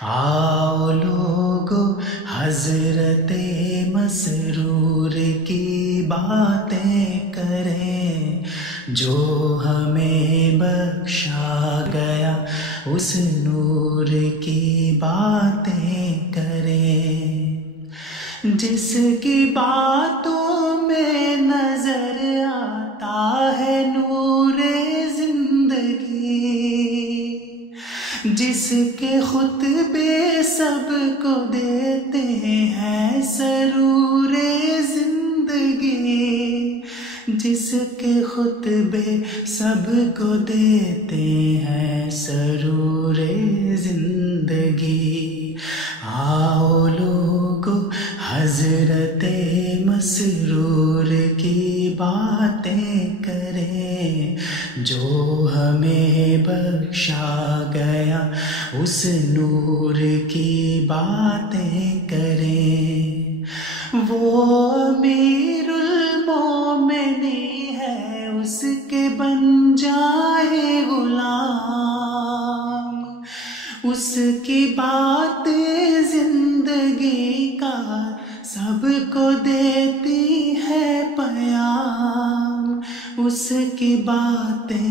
آؤ لوگو حضرت مسرور کی باتیں کریں، جو ہمیں بخشا گیا اس نور کی باتیں کریں، جس کی باتوں میں نظر آتا ہے نور زندگی، جس کے خطبے سب کو دیتے ہیں سرور زندگی، جس کے خطبے سب کو دیتے ہیں سرور زندگی۔ آؤ لوگو حضرت مسرور کی باتیں کریں، جو ہمیں بخشا گیا اس نور کی باتیں کریں۔ وہ امیر المومنین ہے، اس کے بن جائے غلام، اس کی باتیں زندگی کا سب کو دیتی ہے پیام، اس کی باتیں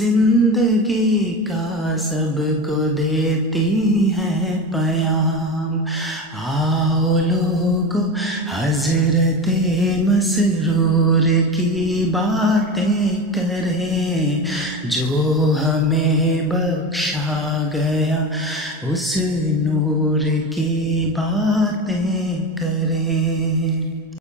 زندگی کا سب کو دیتی ہے پیام۔ آؤ لوگو حضرت مسرور کی باتیں کریں، جو ہمیں بخشا گیا اس نور کی بات